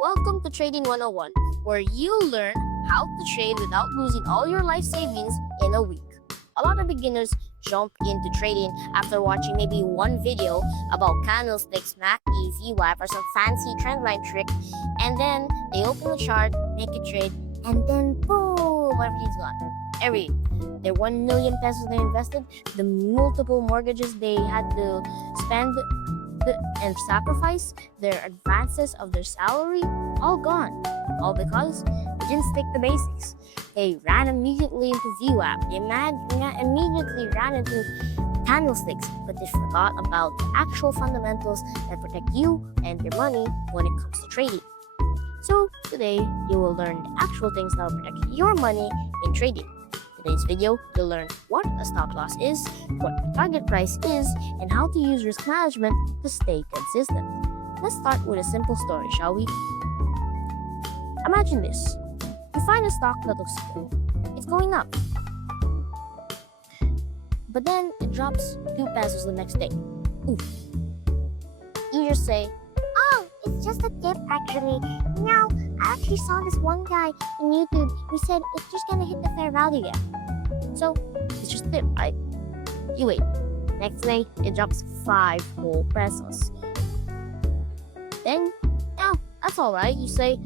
Welcome to Trading 101, where you'll learn how to trade without losing all your life savings in a week. A lot of beginners jump into trading after watching maybe one video about candlesticks, MACD, VWAP, or some fancy trendline trick, and then they open the chart, make a trade, and then boom, everything's gone. Their 1 million pesos they invested, the multiple mortgages they had to spend and sacrifice, their advances of their salary, all gone. All because they didn't stick to basics. They ran immediately into VWAP. They immediately ran into candlesticks, but they forgot about the actual fundamentals that protect you and your money when it comes to trading. So today, you will learn the actual things that will protect your money in trading. Today's video, you'll learn what a stop loss is, what a target price is, and how to use risk management to stay consistent. Let's start with a simple story, shall we? Imagine this. You find a stock that looks good. It's going up. But then it drops 2 pesos the next day. Oof. You just say, "Oh, it's just a dip actually. I actually saw this one guy in YouTube who said it's just gonna hit the fair value gap." so it's just a dip, right? You wait. Next day, it drops 5 whole pesos. Then, that's alright. You say,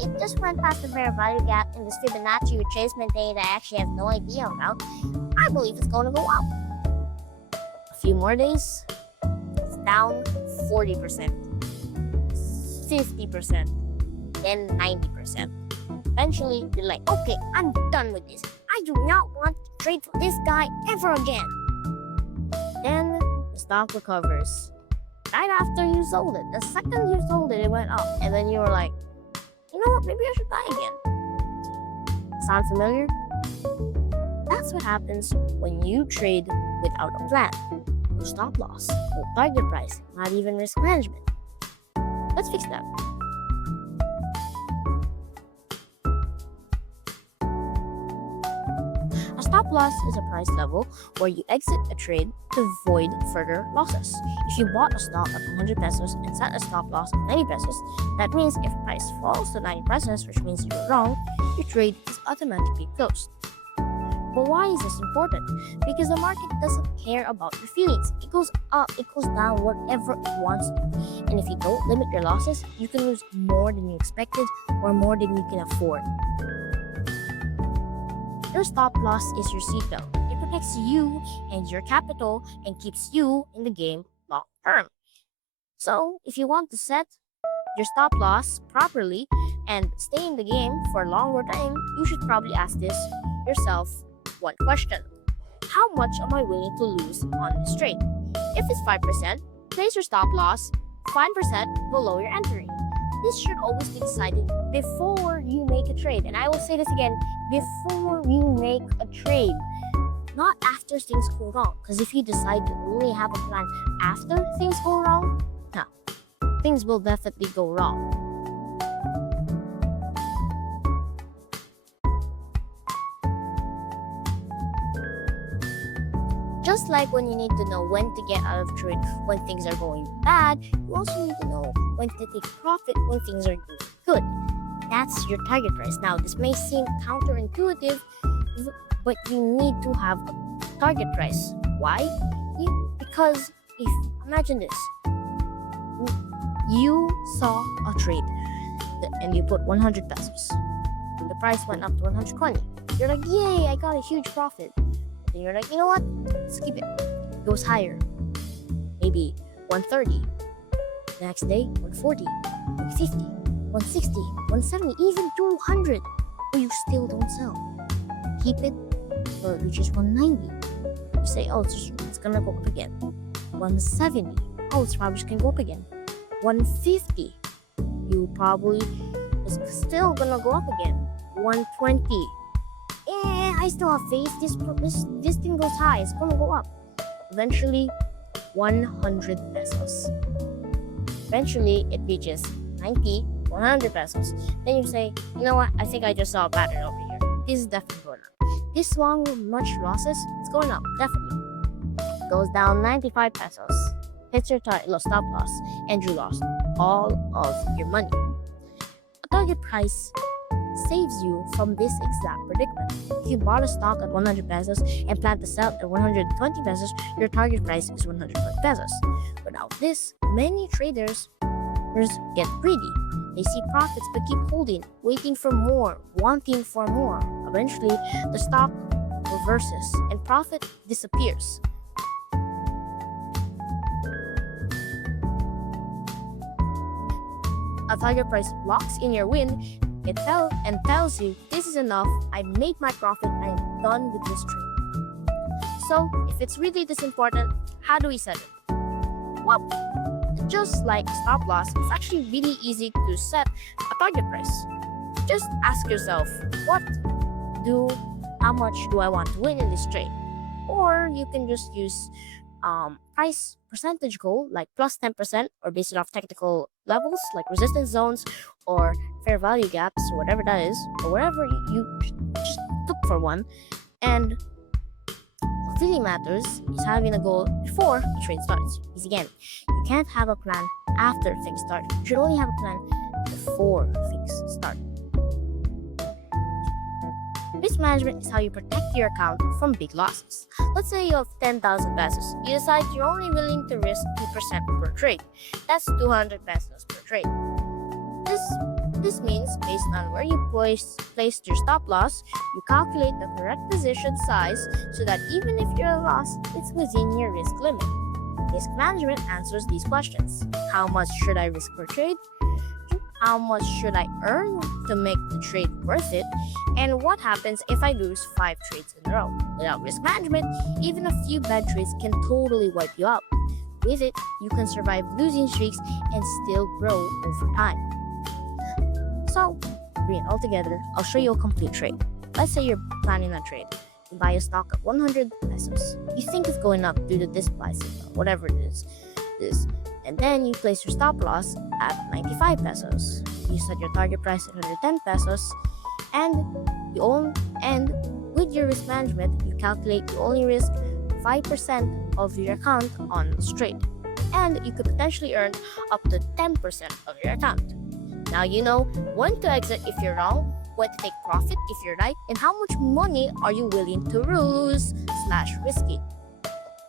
It just went past the fair value gap in this Fibonacci retracement day that I actually have no idea about. I believe it's going to go up." a few more days, it's down 40%, 50%, then 90%. Eventually, you're like, okay, I'm done with this. I do not want to trade for this guy ever again. Then the stock recovers. Right after you sold it. The second you sold it, it went up. And then you were like, you know what, maybe I should buy again. Sound familiar? That's what happens when you trade without a plan. No stop loss, no target price, not even risk management. Let's fix that. A stop loss is a price level where you exit a trade to avoid further losses. If you bought a stock at 100 pesos and set a stop loss of 90 pesos, that means if price falls to 90 pesos, which means you were wrong, your trade is automatically closed. But why is this important? Because the market doesn't care about your feelings. It goes up, it goes down, whatever it wants to. And if you don't limit your losses, you can lose more than you expected or more than you can afford. Your stop loss is your seatbelt. It protects you and your capital and keeps you in the game long term. So, if you want to set your stop loss properly and stay in the game for a longer time, you should probably ask yourself one question. How much am I willing to lose on this trade? If it's 5%, place your stop loss 5% below your entry. This should always be decided before you make a trade. And I will say this again, before you make a trade, not after things go wrong. Because if you decide to only have a plan after things go wrong, things will definitely go wrong. Just like when you need to know when to get out of trade when things are going bad, you also need to know when to take profit when things are doing good. That's your target price. Now, this may seem counterintuitive, but you need to have a target price. Why? Because imagine this. You saw a trade and you put 100 pesos. The price went up to 120. You're like, yay, I got a huge profit. Then you're like, you know what? Let's keep it. It goes higher. Maybe 130. The next day, 140, 150, 160, 170, even 200. But you still don't sell. Keep it till it reaches 190. You say, oh, it's gonna go up again. 170. Oh, it's probably just gonna go up again. 150. You probably is still gonna go up again. 120. I still have faith. This thing goes high. It's gonna go up. Eventually, 100 pesos. Eventually, it reaches 90, 100 pesos. Then you say, you know what? I think I just saw a pattern over here. This is definitely going up. This long with much losses, it's going up. Definitely. Goes down 95 pesos. Hits your stop loss, and you lost all of your money. A target price saves you from this exact predicament. If you bought a stock at 100 pesos and plan to sell at 120 pesos, your target price is 120 pesos. Without this, many traders get greedy. They see profits but keep holding, waiting for more, wanting for more. Eventually, the stock reverses and profit disappears. A target price locks in your win. It tells you, this is enough, I made my profit, I am done with this trade. So, if it's really this important, how do we set it? Well, just like stop loss, it's actually really easy to set a target price. Just ask yourself, how much do I want to win in this trade? Or you can just use price percentage goal like plus 10%, or based it off technical levels like resistance zones or fair value gaps, or whatever that is, or wherever you just look for one. And what really matters is having a goal before the trade starts. Because again, you can't have a plan after things start. You should only have a plan before things start. Risk management is how you protect your account from big losses. Let's say you have 10,000 pesos. You decide you're only willing to risk 2% per trade. That's 200 pesos per trade. This means, based on where you placed your stop loss, you calculate the correct position size so that even if you're a loss, it's within your risk limit. Risk management answers these questions. How much should I risk per trade? How much should I earn to make the trade worth it? And what happens if I lose 5 trades in a row? Without risk management, even a few bad trades can totally wipe you out. With it, you can survive losing streaks and still grow over time. So, bring it all together, I'll show you a complete trade. Let's say you're planning a trade. You buy a stock at 100 pesos. You think it's going up due to this buy signal, whatever it is. And then you place your stop loss at 95 pesos. You set your target price at 110 pesos, and with your risk management, you calculate you only risk 5% of your account on this trade, and you could potentially earn up to 10% of your account. Now you know when to exit if you're wrong, when to take profit if you're right, and how much money are you willing to lose/risky.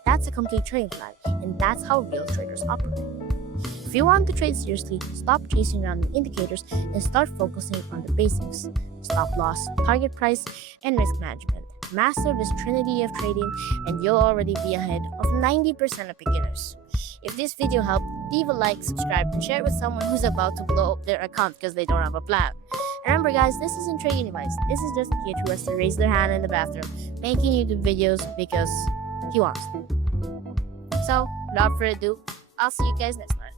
That's a complete trading plan, and that's how real traders operate. If you want to trade seriously, stop chasing around the indicators and start focusing on the basics: stop loss, target price, and risk management. Master this trinity of trading, and you'll already be ahead of 90% of beginners. If this video helped, leave a like, subscribe, and share it with someone who's about to blow up their account because they don't have a plan. Remember guys, this isn't trading advice. This is just a kid who has to raise their hand in the bathroom, making YouTube videos because he wants to. So, without further ado, I'll see you guys next time.